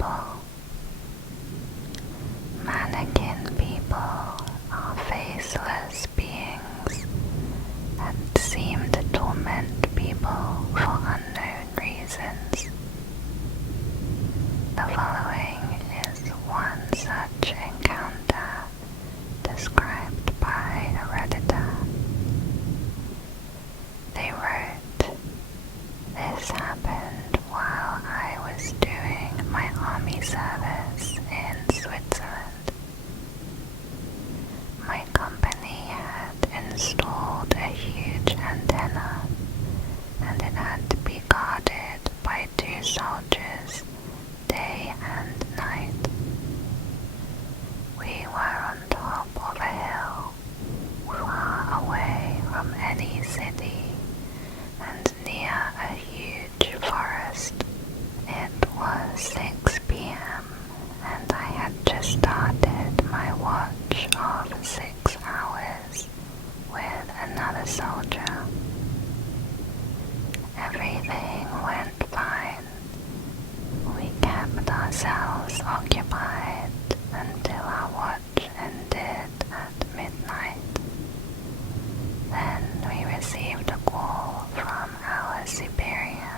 people. Mannequin people are faceless beings that seem to torment people for unknown reasons. The following is one such encounter described by a Redditor. They wrote, "This happened while I was doing my army service in Switzerland. My company had installed a huge antenna, and it had to be guarded by 2 soldiers day and night. We were on top of a hill, far away from any city, and near a huge forest. It was 6 p.m. and I had just started my watch of 6 hours with another soldier. Everything went fine. We kept ourselves occupied until our watch ended at midnight. Then we received a call from our superior.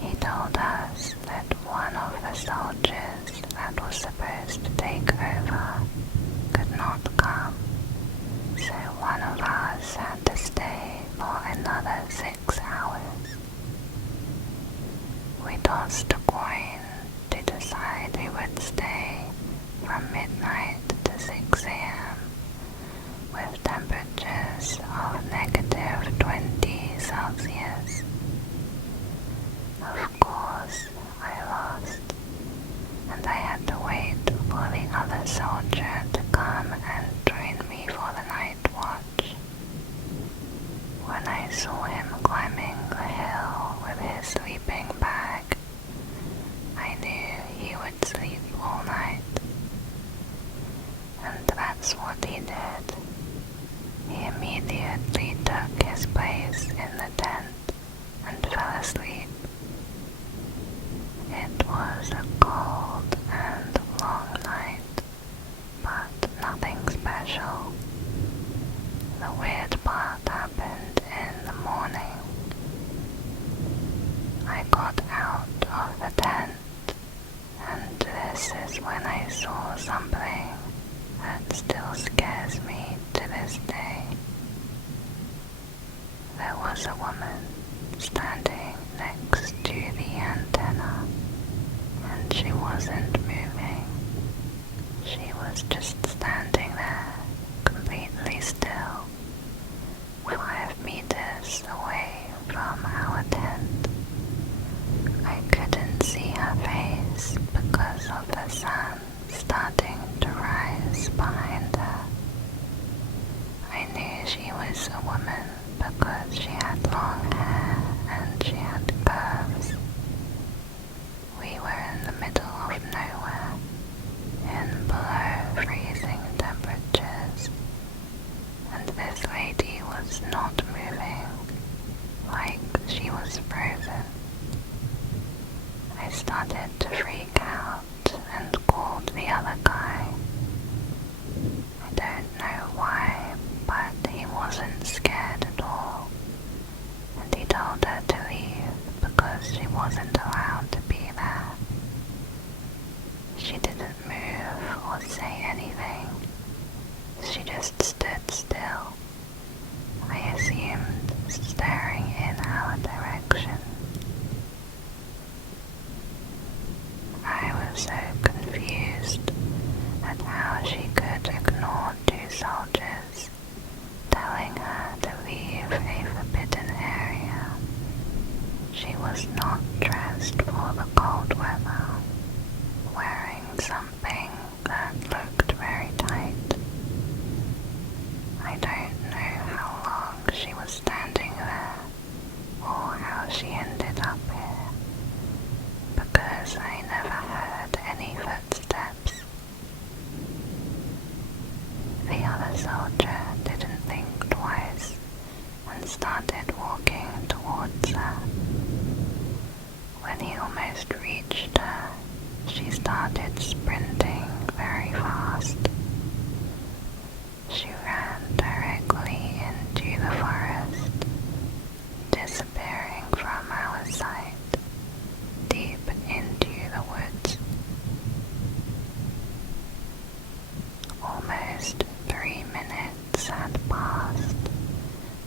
He told us that one of the soldiers that was supposed to take over could not come, so one of us had to stay for another 6 hours. We tossed a coin to decide who would stay from midnight to 6 a.m. with temperatures of -20 Celsius. Of course, I lost, and I had to wait for the other soldier to come and join me for the night watch. When I saw him climbing the hill with his sleeping bag, I knew he would sleep all night. And that's what he did. He immediately took his place in the tent and fell asleep. It was a cold and long night, but nothing special. The weird part happened in the morning. I got out of the tent, and this is when I saw something that still scares me to this day. There was a woman standing next to the antenna, and she wasn't moving. She was just standing there, completely still, 5 meters away from our tent. I couldn't see her face because of the sun starting to rise behind her. I knew she was a woman because she had long hair and she had curves. We were in the middle of nowhere, in below freezing temperatures, and this lady was not moving, like she was frozen. I started to freak out and called the other guy. I don't know why, but he wasn't scared at all, and he told her to leave because she wasn't allowed to be there. She didn't move or say anything. She just stood still, I assumed staring in our direction. I was so confused at how she could ignore 2 soldiers telling her to leave a forbidden area. She was not dressed for the cold weather, wearing something that looked very tight. I don't know how long she was standing there, or how she ended up here, because I never heard any footsteps. The other soldier didn't think twice and started walking towards her. When he almost reached her, she started sprinting very fast. She ran directly into the forest, disappearing from our sight deep into the woods. Almost 3 minutes had passed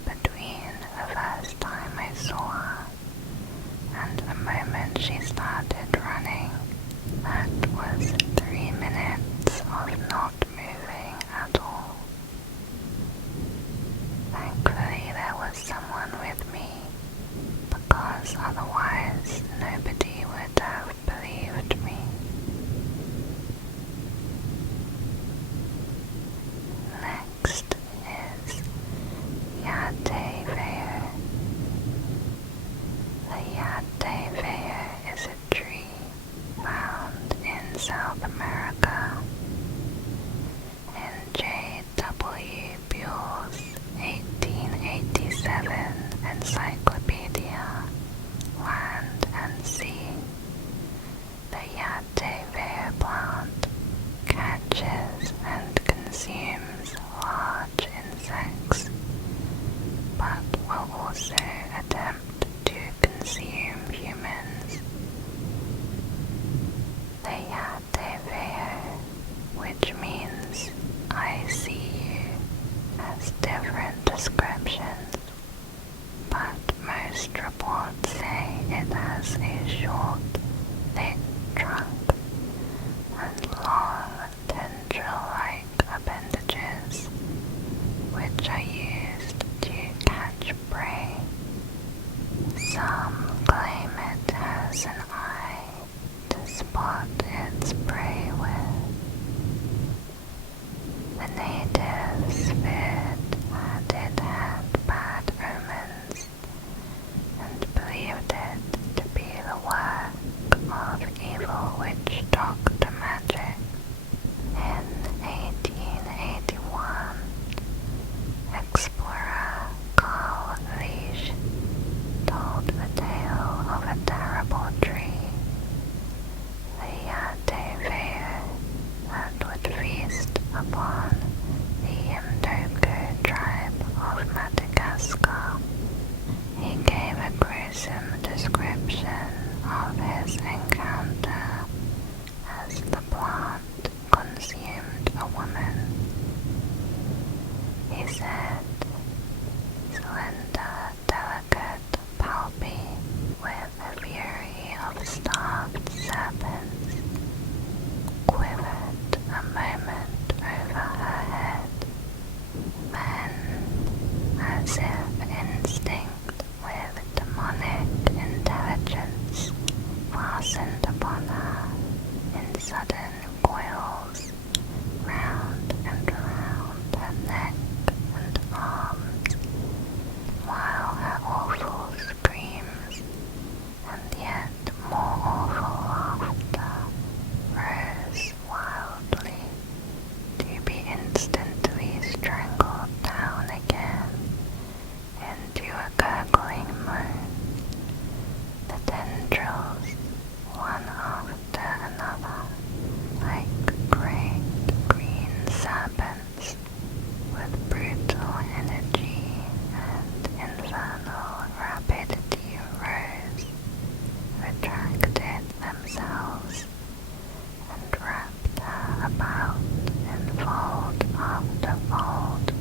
between the first time I saw her and the moment she started running. That was 3 minutes of not moving at all. Thankfully there was someone with me, because otherwise nobody would have believed me. Next is Yateveo. The Yateveo is a tree found in South America. In J.W. Buell's 1887 Encyclopedia, Land and Sea, the Yateveo plant catches and consumes large insects, but will also attempt to consume humans. The Yateveo, which means I see you, has different descriptions, but most reports say it has a short, thick trunk and long tendril-like appendages, which are used to catch prey. Some claim it has an eye to spot its prey with. The natives feared that it had bad omens and believed it to be the work of evil witch doctor magic. In 1881, explorer Carl Leach told the tale of a terrible tree, the Yateveo, that would feast upon the Mdoko tribe of Madagascar. He gave a gruesome description of his encounter as the plant consumed a woman. He said, slender, delicate palpi with a fury of starved serpents quivered a moment over her head. Then, as if instinct with demonic intelligence fastened upon her in sudden coils, round and round her neck and arms, while her awful screams and yet more awful laughter rose wildly, to be instantly strangled down again into a gurgling moan. The tendrils, one after another, like great green serpents, with brutal energy and infernal rapidity rose, retracted themselves, and wrapped her about in fold after fold,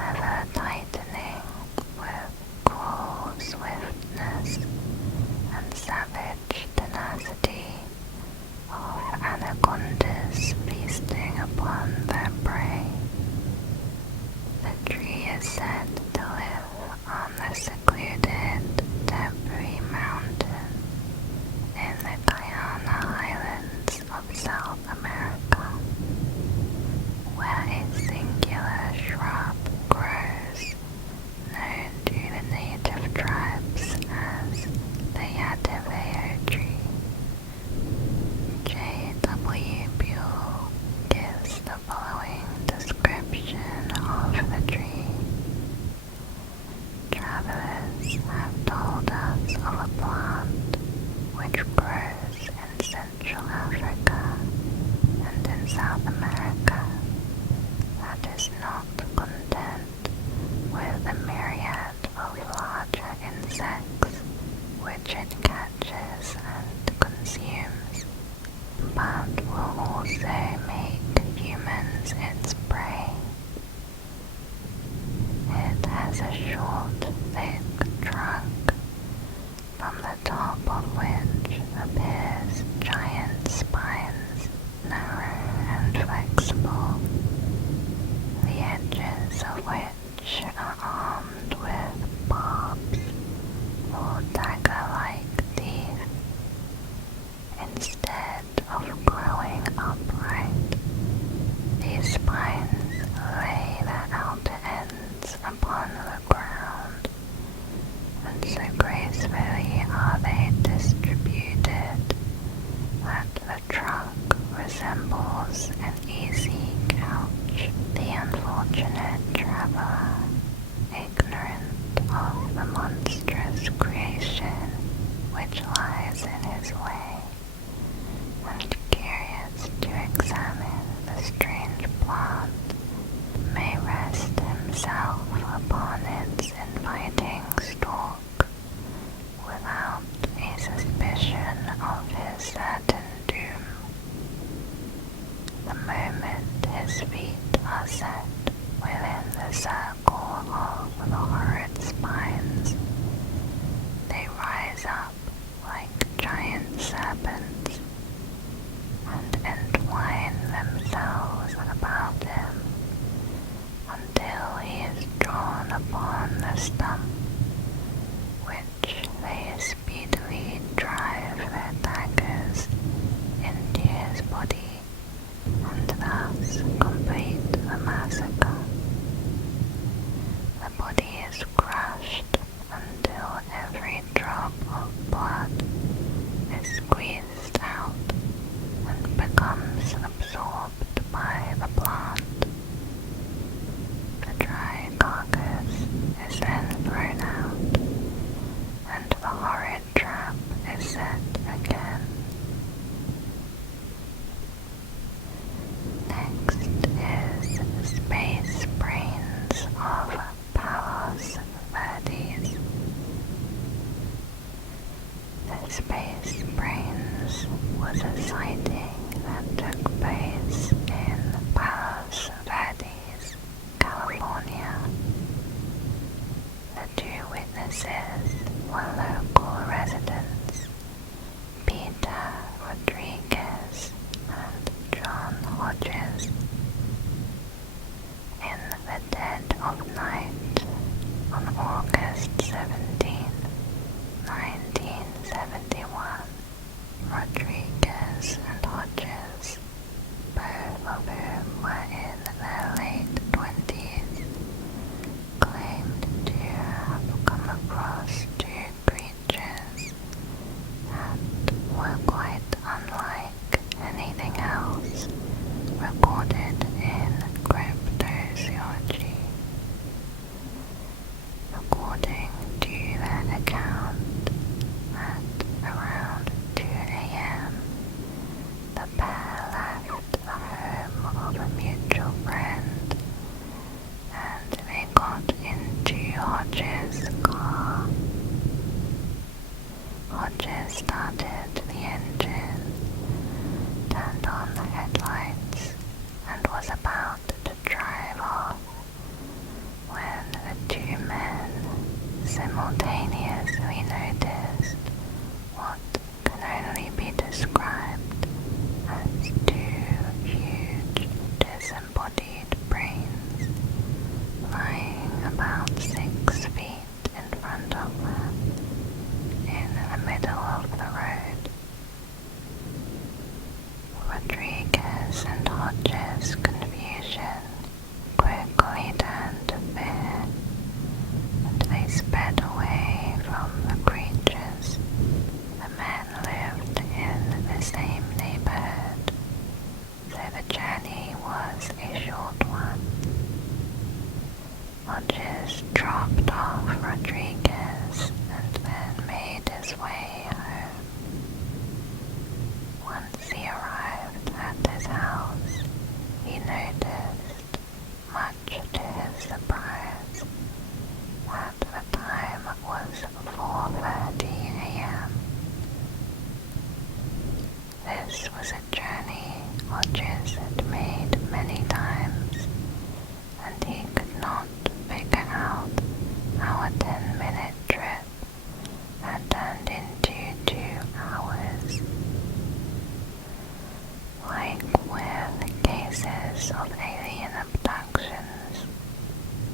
ever tightening with cruel swiftness and savage tenacity of anacondas feasting upon their prey. The tree is said to live on the secluded Debris Mountain in the Guyana Highlands of South America, where a singular shrub grows, known to the native tribes as the Yateveo tree. J.W. Buell gives the following description of the tree. Travelers have told us of a plant which grows in Central Central Africa and in South America that is not content with the myriad of larger insects which it catches and consumes, but will also make humans its prey. It has a short, thick trunk, from the top of which appears giant spines, narrow and flexible, the edges of which are armed with barbs or dagger-like teeth. Instead of growing upright, these spines lay their outer ends upon the ground, and so gracefully are they distributed that the trunk resembles an easy couch. The unfortunate traveler, ignorant of the monstrous creation which lies in his way, and curious to examine the strange plant, may rest himself upon its inviting stalk without a suspicion of his certain doom. The moment his feet are set within the circle of the horrid spines, they rise up like giant serpents and entwine themselves about him until he is drawn upon the stump, which they speedily drive their daggers into his body, and thus complete the massacre. The body is crushed until every drop of blood is squeezed out and becomes absorbed by the plant. The dry carcass is then thrown out, and the horrid trap is set again. Next is space brains of Palos Verdes. The space brains was a sighting that took place in Palos Verdes, California. The two witnesses were local residents, Peter Rodriguez and John Hodges. In the dead of night, on August 17, 1971, Rodriguez and Hodges, both of whom were in their late 20s, claimed to have come across two creatures that were quite unlike anything else recorded in cryptozoology. According to their account, at around 2 a.m., the pair left the home of a mutual friend, and they got into Hodges' car. Hodges started the engine, turned on the headlights, and was about to drive off when the two men simultaneously noticed what can only be described as two huge disembodied brains lying about 6 feet in front of them in the middle of the road. Rodriguez and Hodges' confusion quickly turned to fear, and they sped away from the creatures. The men lived in the same This was a journey Hodges had made many times, and he could not figure out how a 10-minute trip had turned into 2 hours. Like with cases of alien abductions,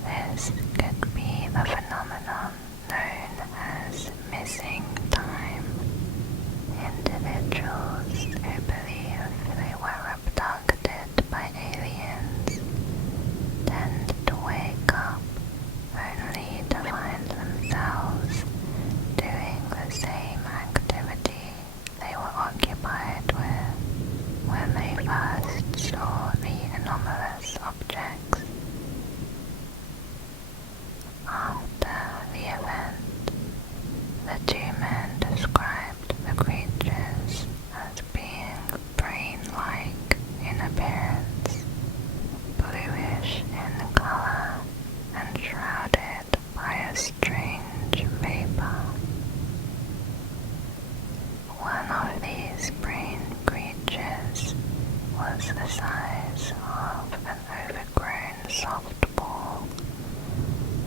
this could be the phenomenon known as missing time. Individuals who believe they were abducted by aliens tend to wake up only to find themselves doing the same activity they were occupied with when they first saw the anomalous objects. After the event, the 2 men described the creatures as being brain-like in appearance, bluish in color, and shrouded by a strange vapor. One of these brain creatures was the size of an overgrown softball,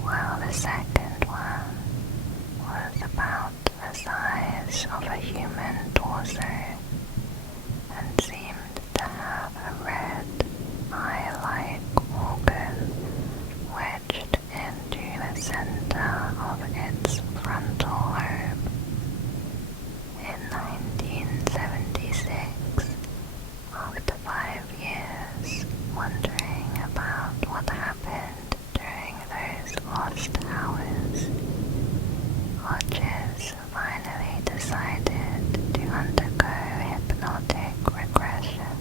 while the second one was about the size of a human torso and seemed to have a red eye-like organ wedged into the center of its frontal lobe. In 1976, after 5 years wondering about what happened during those lost hours, Hodges finally decided to undergo hypnotic regression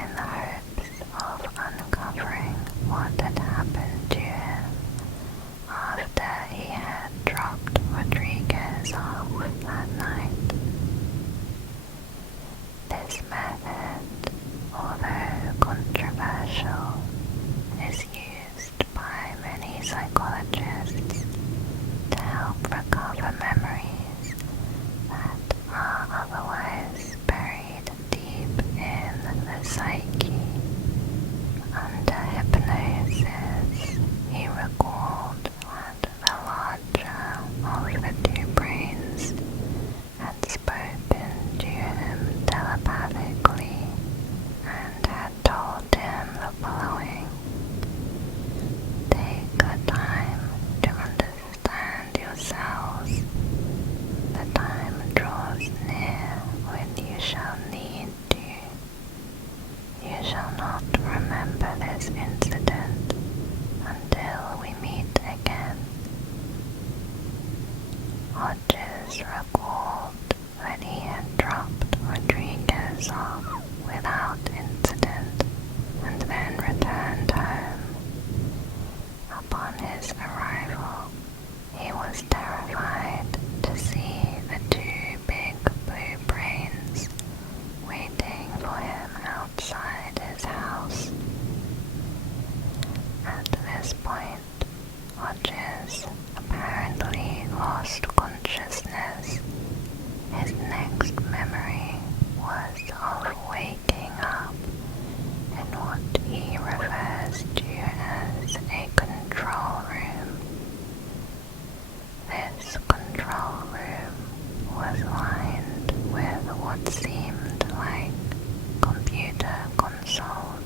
in the hopes of uncovering what had happened to him after he had dropped Rodriguez off that night. This method, although controversial, is used by many psychologists to help recover memories that are otherwise buried deep in the psyche. Under hypnosis, he recalled that the larger of the 2 brains had spoken to him telepathically and had told him the following: "Take the time to understand yourselves. The time draws near when you shall need to. You shall not remember this incident until we meet again." Hodges recalled that he had dropped Rodriguez off without incident and then returned home. Upon his arrival, he was terrified to see the 2 big blue brains waiting for him outside his house. At this point, Hodges apparently lost consciousness. His next memory was of waking up in what he refers to as a control room. This control room was lined with what seemed like computer consoles.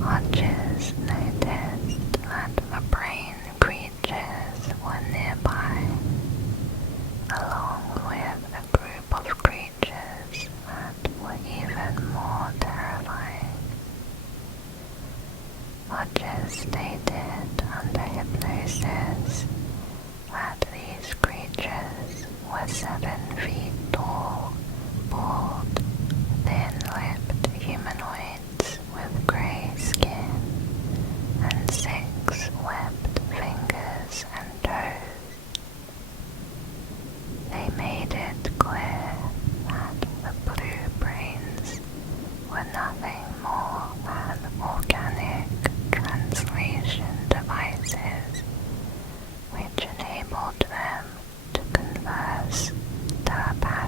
Hodges noticed that the brain creatures were nearby, along with a group of creatures that were even more terrifying. Hodges stated under hypnosis that these creatures were 7 feet tall, bald, thin-lipped humanoids with grey skin and 6 webbed fingers and toes. They made it clear that the blue brains were nothing more than organic translation devices which enabled them to converse telepathically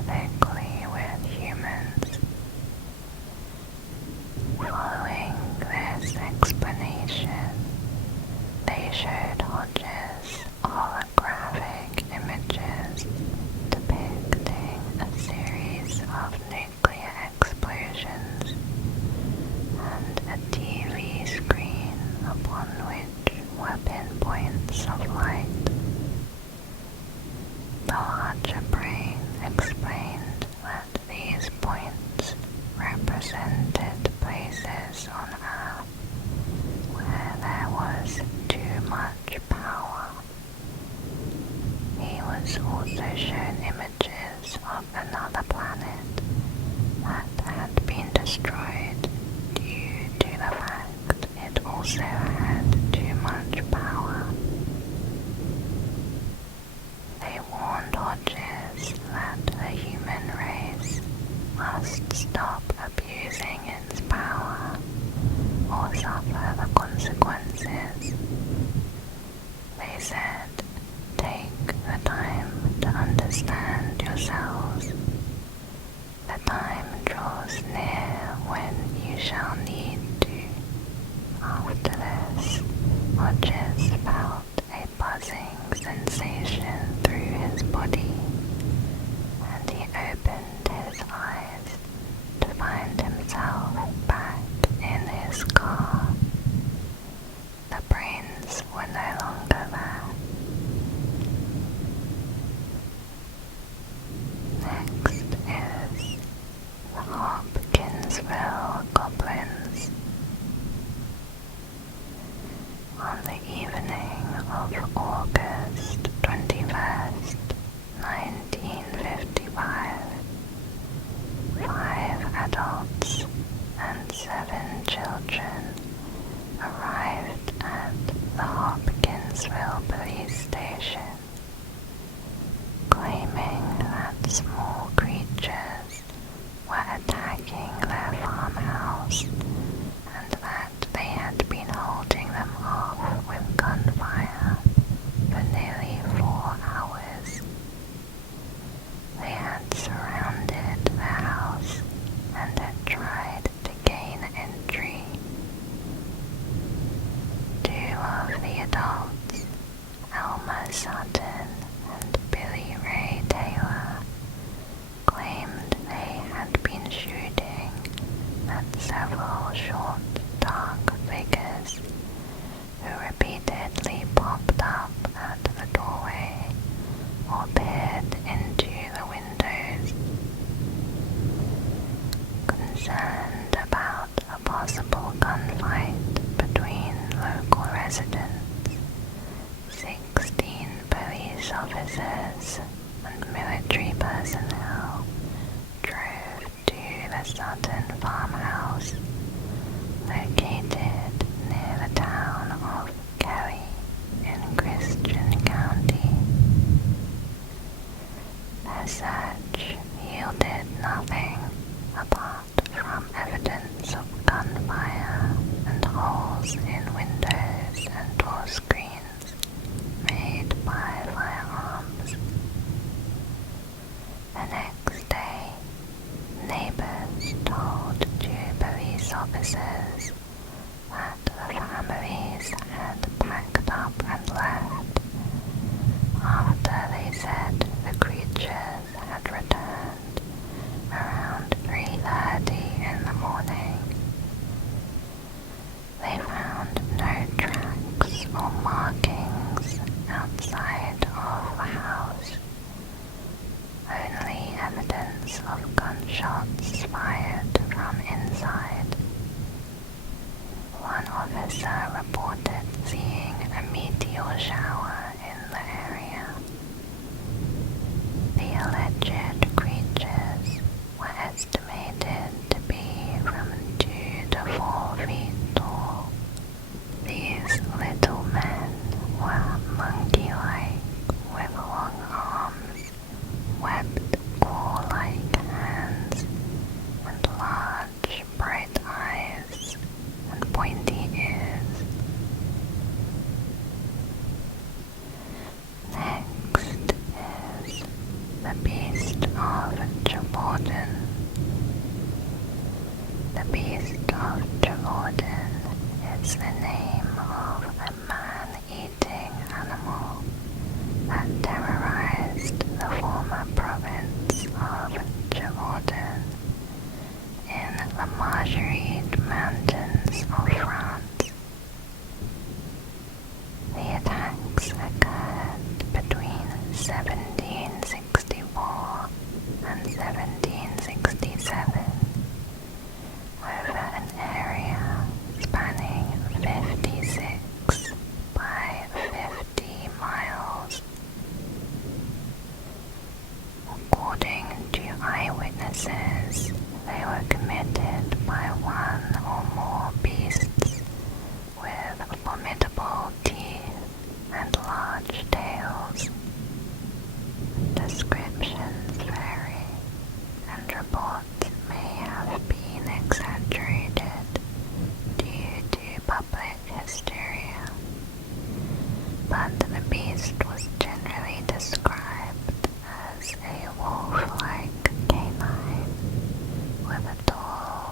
1955. 5 adults and 7 children arrived at the Hopkinsville police station, claiming that small creatures were attacking their farmhouse and that they had been holding them off with gunfire for nearly 4 hours. They had surrounded the house and had tried to gain entry. 2 of the adults, Elmer Sutton and Billy Ray Taylor, claimed they had been shooting at several short, dark figures who repeatedly popped up at the doorway or peered into the windows. Concerned about a possible gunfight between local residents, 16 police officers and military personnel drove to the Sutton farmhouse, located near the town of Kelly in Christian County. Their search yielded nothing apart from evidence of gunfire and holes in windows and door screens made by firearms. The next day, neighbors told 2 police officers that the families had packed up and left after they said the creatures had returned around 3:30 in the morning. They found no tracks or markings outside of the house, only evidence of gunshots fired from inside. One officer reported seeing a meteor shower in the area. The alleged creatures were estimated to be from 2 to 4 feet tall. These little men were monkey-like with long arms, webbed claw-like hands, and large bright eyes and pointy ears. Next is the Beast of Gevaudan. The Beast of Gevaudan is the name of a man-eating animal that terrorized the former province of Gevaudan in the Marguerite Mountains of France. The attacks occurred between 1764 and 1767 over an area spanning 56 by 50 miles. According to eyewitnesses, they were committed by one or more beasts with formidable teeth and large tails. Descriptions vary, and reports may have been exaggerated due to public hysteria, but the beast was generally described as a wolf-like canine with a tall,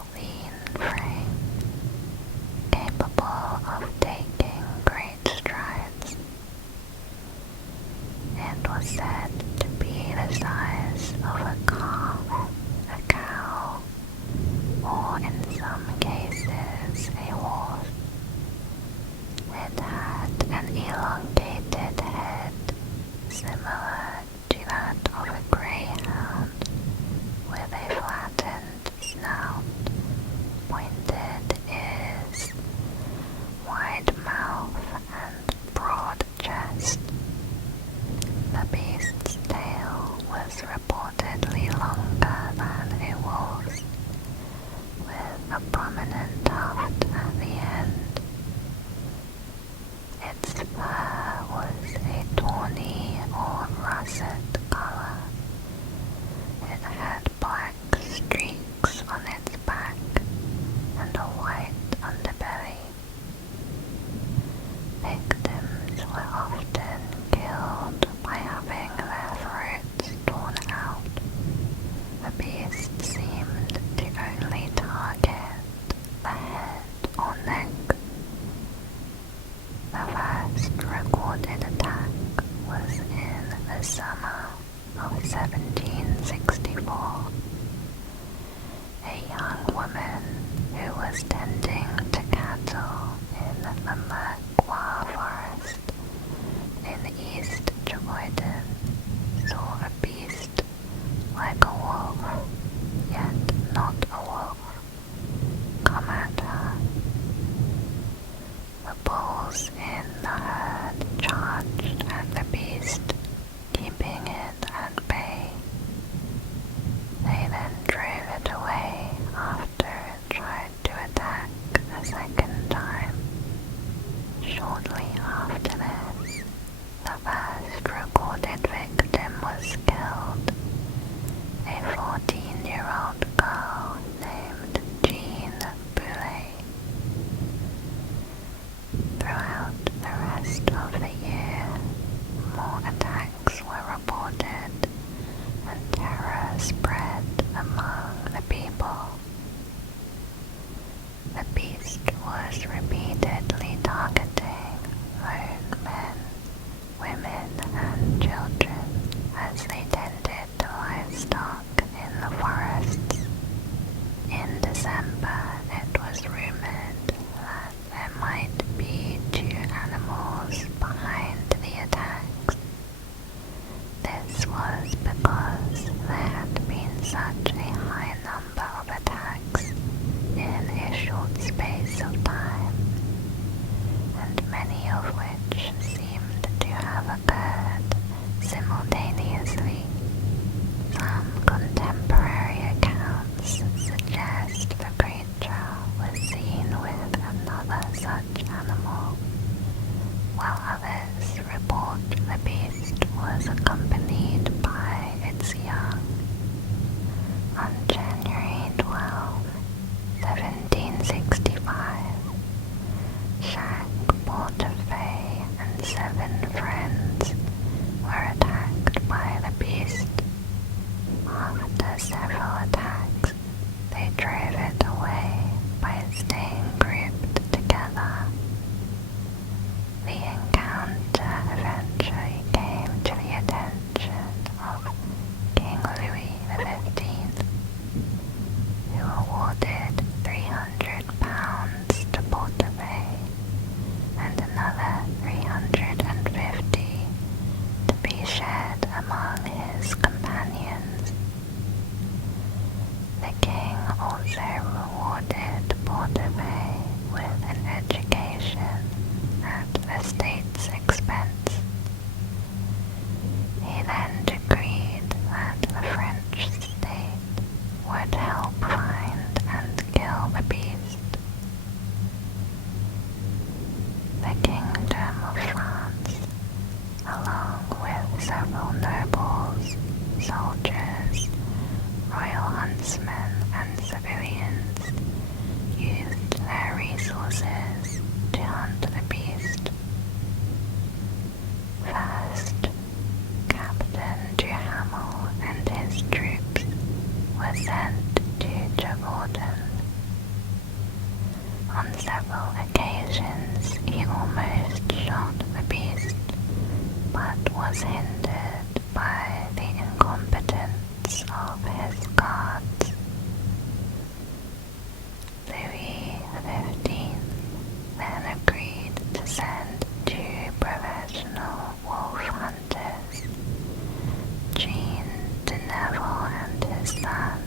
businessmen and civilians used their resources to hunt the beast. First, Captain Duhamel and his troops were sent to Gevaudan. On several occasions he almost shot the beast, but was hindered by the incompetence of his guards. Louis XV then agreed to send 2 professional wolf hunters, Jean de Neville and his son,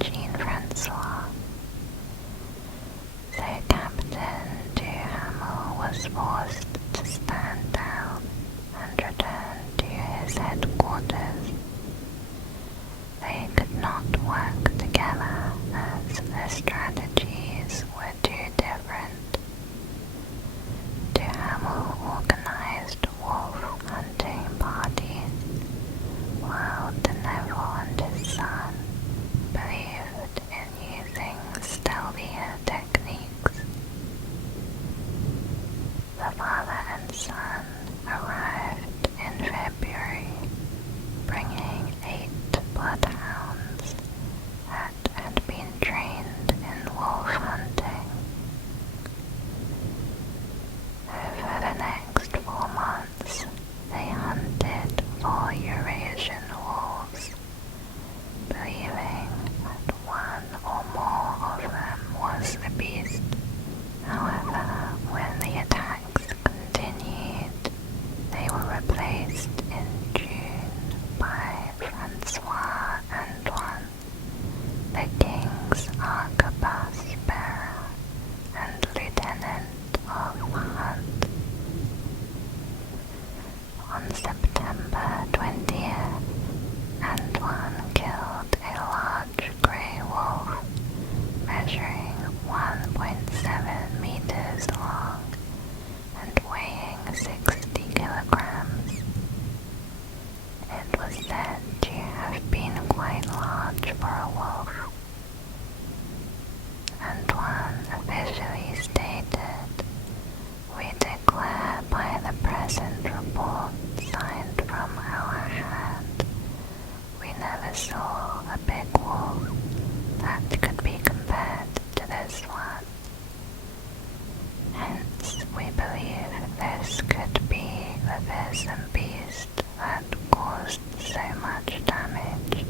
Jean-Francois. So Captain Duhamel was forced to stand down and return to his headquarters. They could not work together as their strategies were too different. Duhamel organized wolf hunting parties, while de Neville and his son believed in using stealthier techniques. The father and son arrived in February, bringing 8 bloodhounds that had been trained in wolf hunting. Over the next 4 months, they hunted 4 Eurasian wolves, believing that one or more of them was the beast. However, when the attacks continued, they were replaced in June by Francois Antoine, the king's arquebus bearer and lieutenant of the hunt. On September 20th, Antoine killed a large grey wolf, measuring 1.7 meters long and weighing 60 kilograms. It was said to have been quite large for a wolf. Antoine officially stated, "We declare by the present report signed from our hand, we never saw a big wolf that could be compared to this one. Hence, we believe this could be the fearsome beast that caused so much damage."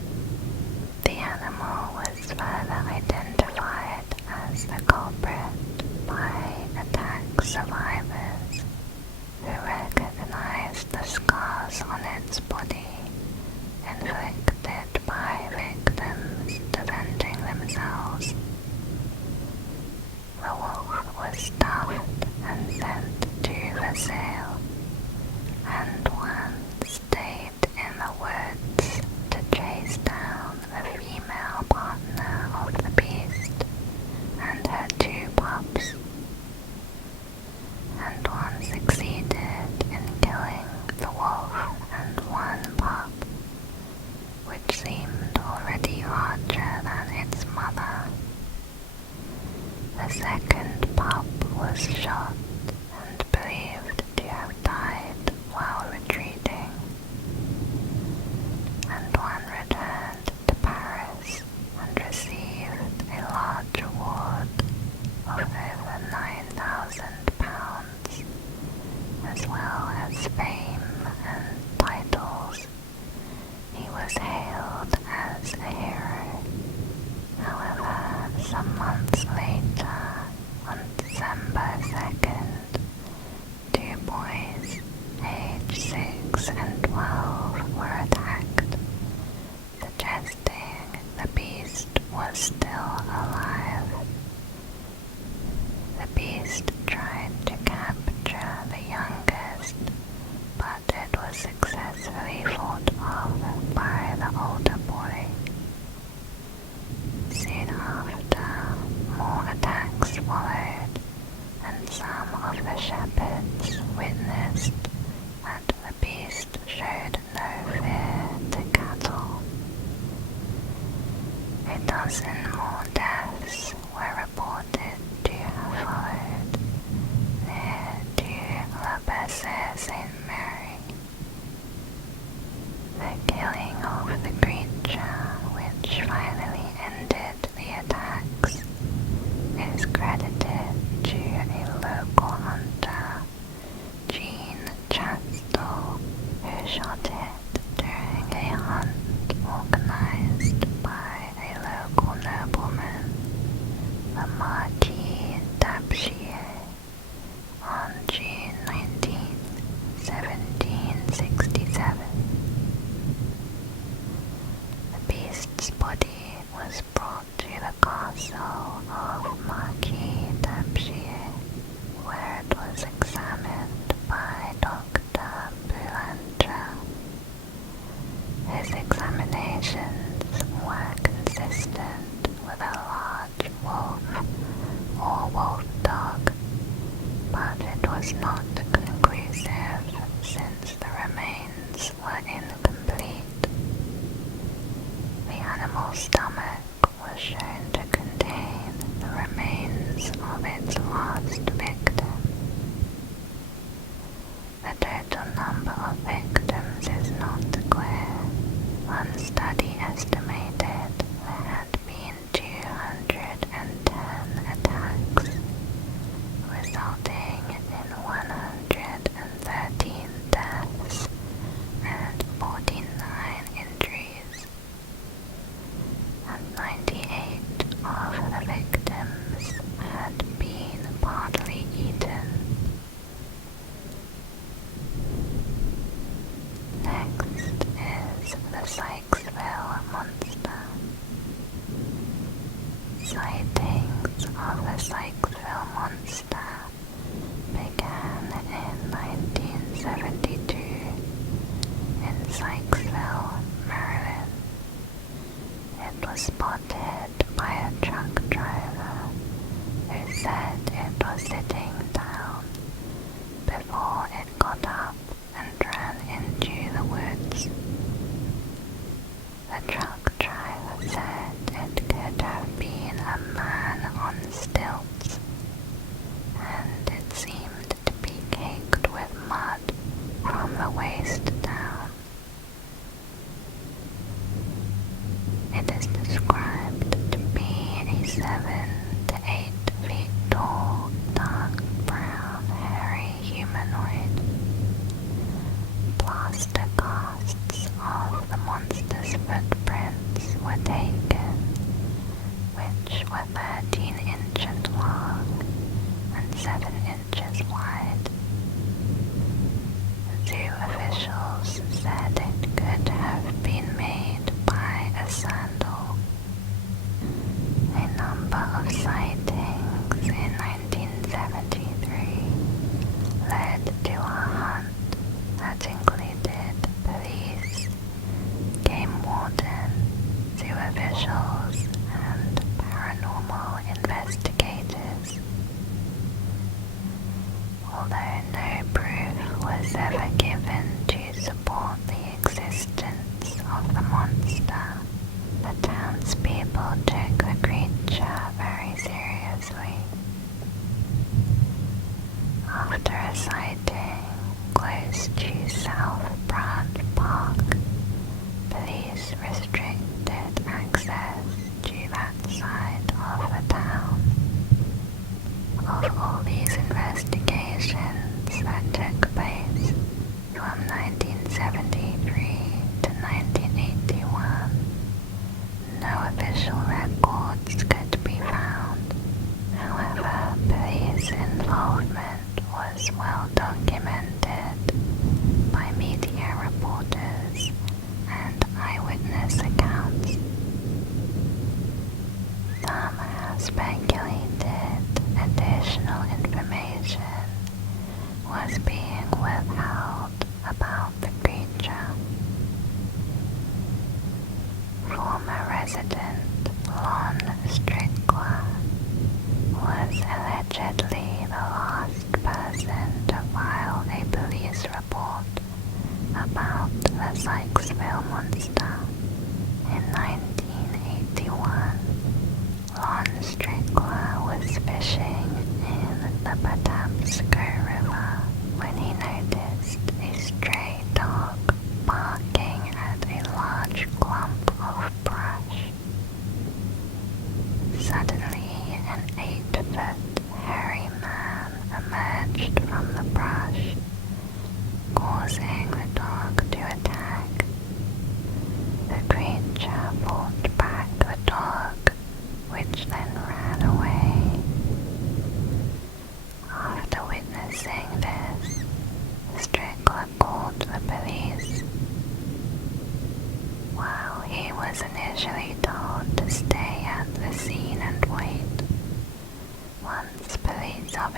The animal was further identified as the culprit by attack survivors who recognized the scars on its body inflicted by victims defending themselves. The wolf was stuffed and sent to for sale, and one stayed in the woods to chase down the female partner of the beast and her 2 pups. Antoine succeeded in killing the wolf and 1 pup, which seemed already larger than its mother. The second pup was shot and believed to have died while retreating. Antoine returned to Paris and received a large award of over £9,000, as well as fame and titles. He was hailed as a hero. However, some months later, on December 2nd, A dozen more deaths were reported to have followed near to La Bessere St. Mary. The killing of the creature, which finally ended the attacks, is credited to a local hunter, Jean Chastel, who shot it during a hunt organized by a local nobleman, the Marquis d'Apchier, on June 19, 1767. The beast's body was brought to the castle of Marquis d'Apchier, where it was examined by Dr. Boulanger. His examinations were consistent with a large wolf or wolf dog, but it was not conclusive since the remains were incomplete. The animal's stomach was shown to contain the remains of its last victim. The total number of victims is not clear. One study estimated there had been 210 attacks, resulting in 113 deaths and 49 injuries. And 98 of the victims had been partly eaten. Next is the Sykesville monster. Sightings of the Sykesville monster began in 1972 in Sykesville, Maryland. It was spotted by a truck driver who said it was sitting down before it got up and ran into the woods. The truck driver said it could have been a man on stilts, and it seemed to be caked with mud from the waist down. It is described to be a 7 to 8 feet tall, dark brown, hairy humanoid. Plaster casts of the monster's footprints were taken, which were 13 inches long and 7 inches wide. Zoo officials said it could have been made by a sandal. A number of sightings in 1973 led to a hunt that included police, game warden, zoo officials, and paranormal investigators. Although no proof was ever given to support the existence of the monster, the townspeople took the creature very seriously. After a sighting close to South Branch Park, police restricted access to that side of the town. Of all these investigations that took place from 1973 to 1981, no official records could be found. However, police involvement was well documented by media reporters and eyewitness accounts. Some have speculated additional information was being withheld about the creature. Former resident Lon Strickler was allegedly the last person to file a police report about the Sykesville monster in 1981.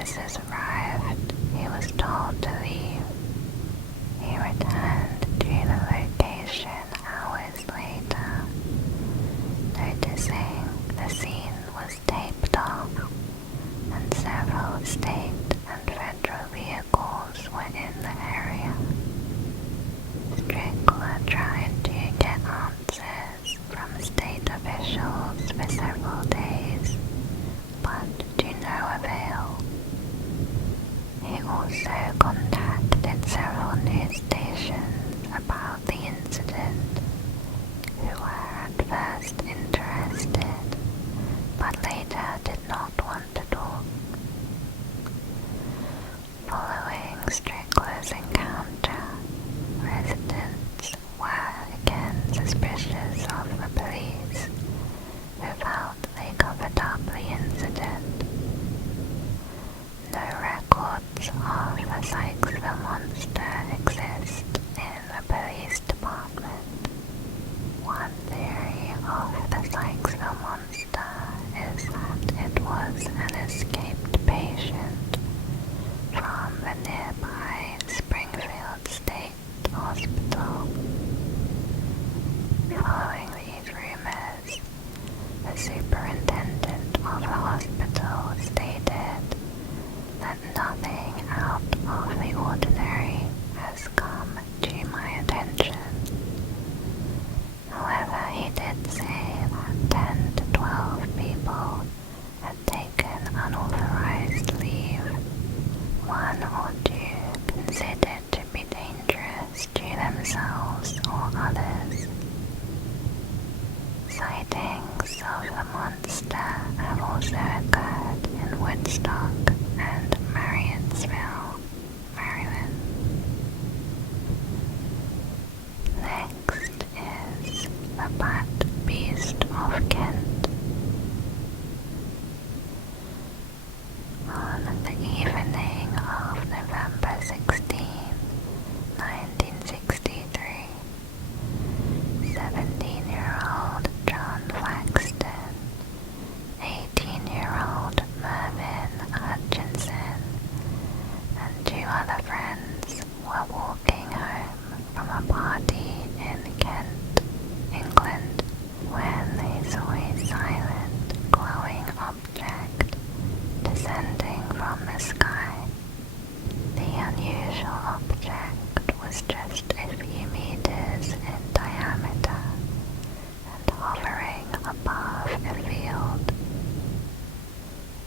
officers arrived, he was told to leave. He returned to the location hours later, noticing the scene was taped off and several state and federal vehicles were in the area. Strickler tried to get answers from state officials for several days, but to no avail. He also contacted several news stations about the incident, who were at first interested, but later did not want to talk. Following Strickler's encounter, residents were again suspicious of the police, who felt they covered up the incident. No records of the Sykesville monster exist in the police department. One theory of the Sykesville monster is that it was an escaped patient from the nearby Springfield State Hospital. Following these rumors, the superintendent of the hospital stated that nothing out of the ordinary has come to my attention. However, he did say that 10 to 12 people had taken unauthorized leave, one or two considered to be dangerous to themselves or others. Sightings of the monster have also occurred in Woodstock and Marriottsville, Maryland. Next is the Bat Beast of Kent. On the evening of November 16, 1963, 17-year-old John Flaxton, 18-year-old Mervyn Hutchinson, and two other friends were walking home from a party in Kent, England, when they saw a silent, glowing object descending from the sky. The unusual object was just a few meters in diameter and hovering above a field.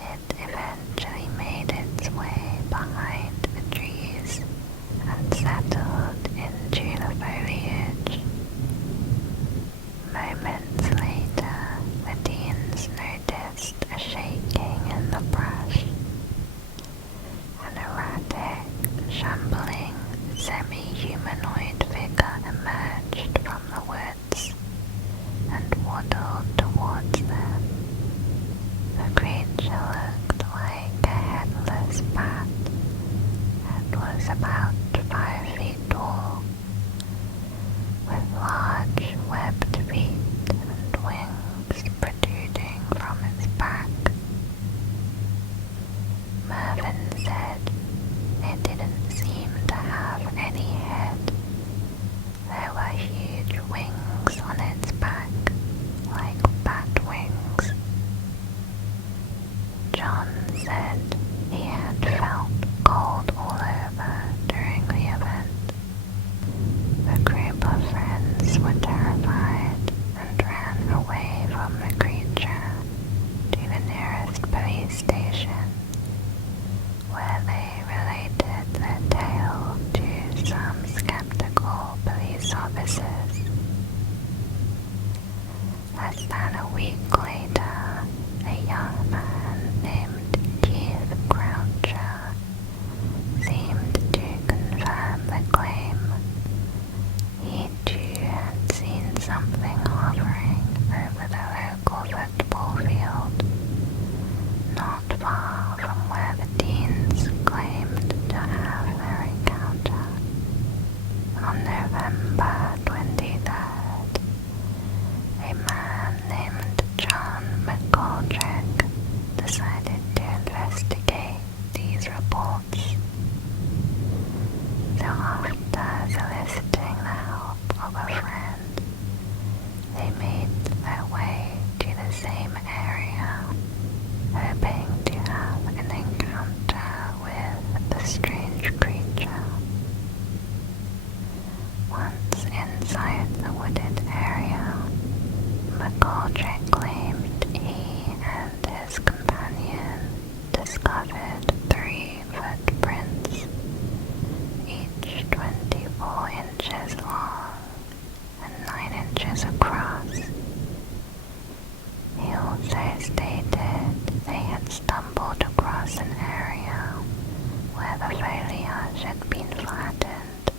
It eventually made its way behind the trees and settled into the foliage. Moments later, the teens noticed a shaking in the brush. An erratic, shambling, semi-humanoid figure emerged from the woods and waddled towards them. The creature looked like a headless bat and was about 5 feet tall, with large webbed feet and wings protruding from its back. Mervyn said it didn't seem to have any head. There were huge wings on its back, like bat wings. John said he had felt cold all over during the event. The group of friends were terrified and ran away from the creature to the nearest police station, where they related their tale to some skeptical police officers. Less than a week later, a young man named Keith Croucher seemed to confirm the claim. He too had seen something hovering over the local football field, not far from where the teens claimed to have their encounter. On November 23rd, a man named John McGoldrick McGoldrick claimed he and his companion discovered 3 footprints, each 24 inches long and 9 inches across. He also stated they had stumbled across an area where the foliage had been flattened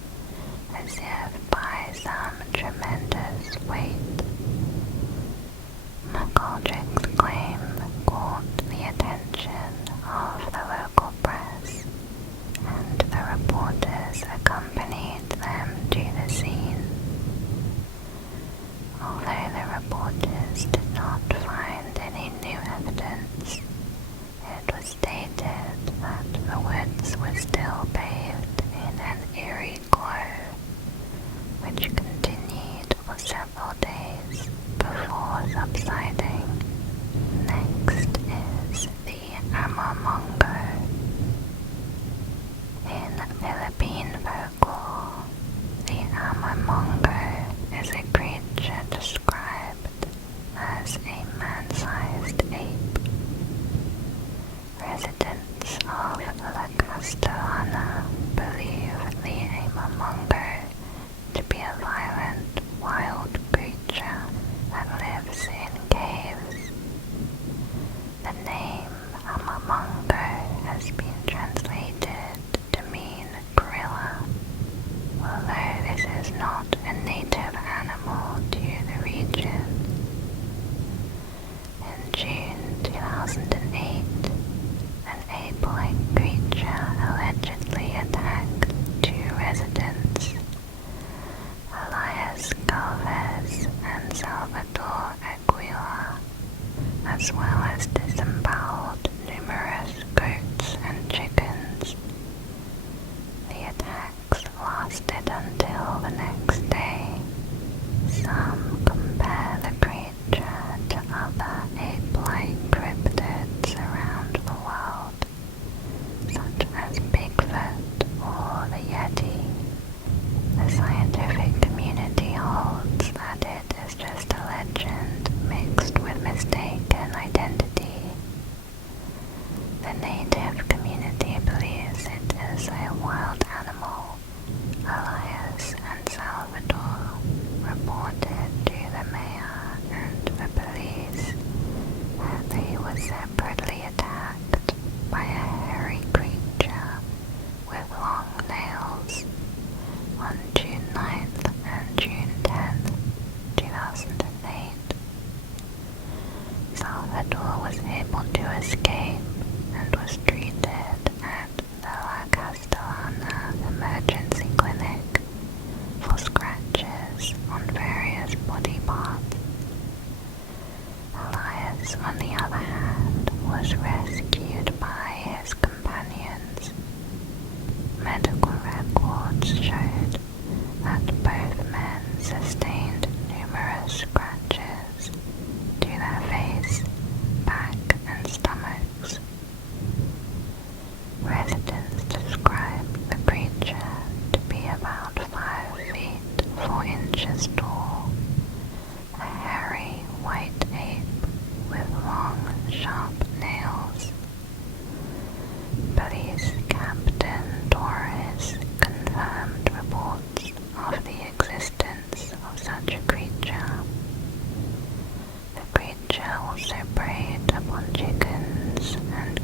as if by some tremendous weight. McGoldrick's claim caught the attention of the local press, and the reporters accompanied them to the scene. Although the reporters did not find any new evidence, it was stated that the woods were still bathed in an eerie glow, which continued for several days before subsiding. Next is the amomongo. In Philippine folklore, the amomongo is a creature described as a man-sized ape. Residents of La Castellana believe the amomongo to be a violent, wild creature that lives in caves. The name amomongo has been translated to mean gorilla, although this is not a native animal to the region. In June 2008, an ape-like creature allegedly attacked 2 residents, Elias Galvez and Salvador Aguilar, as well as disemboweled numerous goats and chickens. The attacks lasted until the next day. Some compare the creature to other ape-like cryptids around the world, such as Bigfoot or the Yeti. The scientific community holds that it is just a legend mixed with mistaken identity. The native community believes it is a wild animal. Elias and Salvador reported to the mayor and the police that they were separately attacked by a hairy creature with long nails on June 9th and June 10th, 2008. Salvador was able to escape and was treated at the La Castellana Emergency Clinic for scratches on various body parts. Elias, on the other hand, was rescued by his companions. Medical records showed that both men sustained numerous scratches to their face, back, and stomachs. Residents described the creature to be about 5 feet 4 inches tall, a hairy white ape with long, sharp nails. Police Captain Torres confirmed reports of the existence of such a creature. The creature also preyed upon chickens and